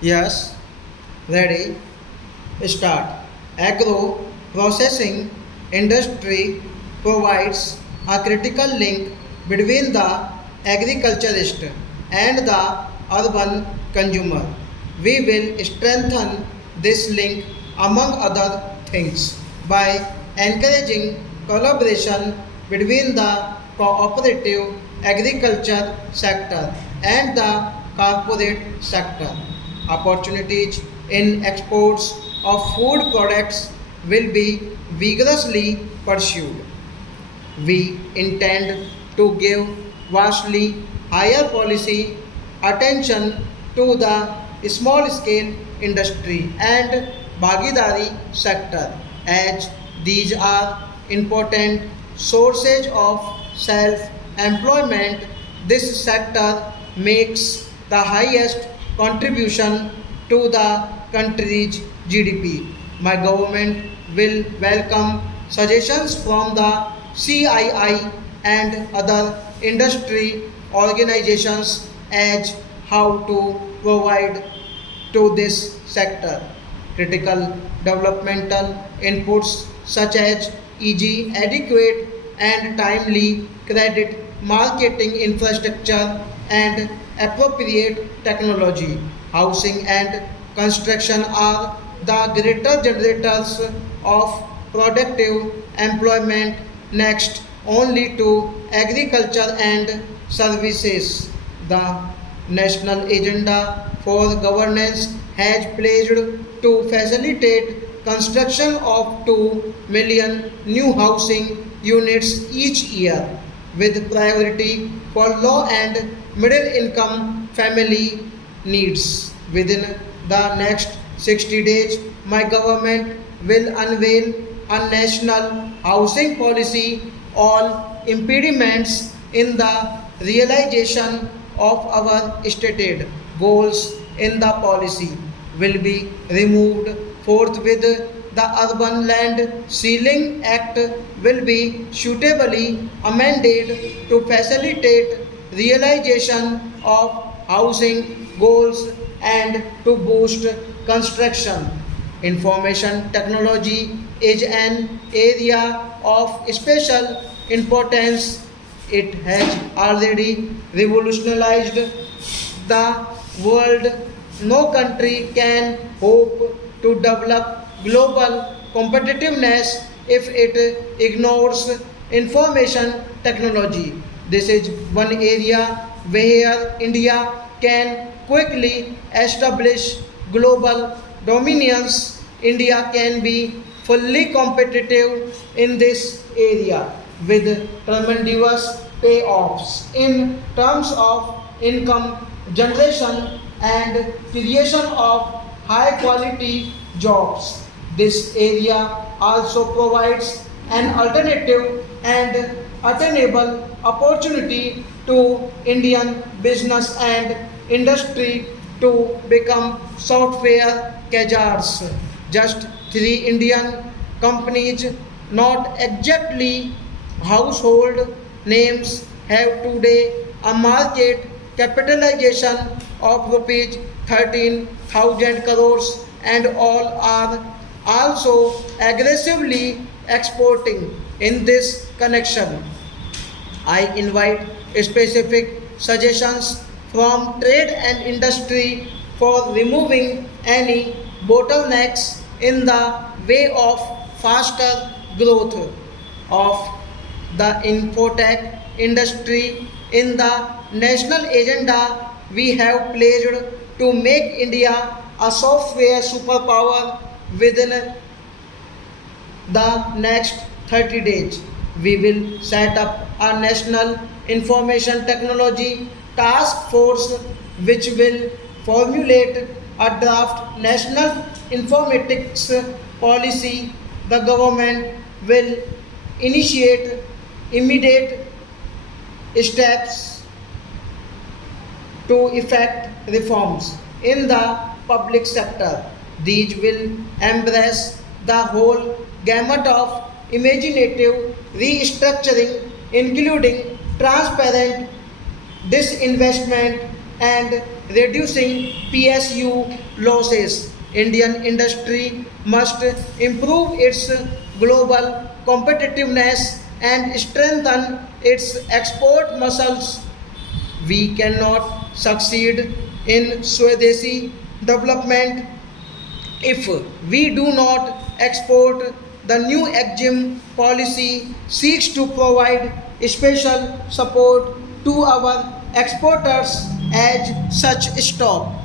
Yes, ready, start. Agro processing industry provides a critical link between the agriculturist and the urban consumer. We will strengthen this link among other things by encouraging collaboration between the cooperative agriculture sector and the corporate sector. Opportunities in exports of food products will be vigorously pursued. We intend to give vastly higher policy attention to the small scale industry and Bhagidari sector as these are important sources of self employment. This sector makes the highest contribution to the country's GDP. My government will welcome suggestions from the CII and other industry organizations as how to provide to this sector. Critical developmental inputs such as e.g. adequate and timely credit marketing infrastructure and appropriate technology, housing and construction are the greater generators of productive employment next only to agriculture and services. The national agenda for governance has pledged to facilitate construction of 2 million new housing units each year with priority for low and middle income family needs. Within the next 60 days, my government will unveil a national housing policy. All impediments in the realization of our stated goals in the policy will be removed forthwith. The Urban Land Ceiling Act will be suitably amended to facilitate realization of housing goals and to boost construction. Information technology is an area of special importance. It has already revolutionized the world. No country can hope to develop global competitiveness if it ignores information technology. This is one area where India can quickly establish global dominance. India can be fully competitive in this area with tremendous payoffs in terms of income generation and creation of high quality jobs. This area also provides an alternative and attainable opportunity to Indian business and industry to become software cagars. Just three Indian companies, not exactly household names, have today a market capitalization of rupees 13,000 crores and all are also aggressively exporting. In this connection, I invite specific suggestions from trade and industry for removing any bottlenecks in the way of faster growth of the infotech industry. In the national agenda, we have pledged to make India a software superpower within the next 30 days. We will set up a national information technology task force which will formulate a draft national informatics policy. The government will initiate immediate steps to effect reforms in the public sector. These will embrace the whole gamut of imaginative restructuring, including transparent disinvestment and reducing PSU losses. Indian industry must improve its global competitiveness and strengthen its export muscles. We cannot succeed in Swadeshi development if we do not export. The new EXIM policy seeks to provide special support to our exporters as such stop.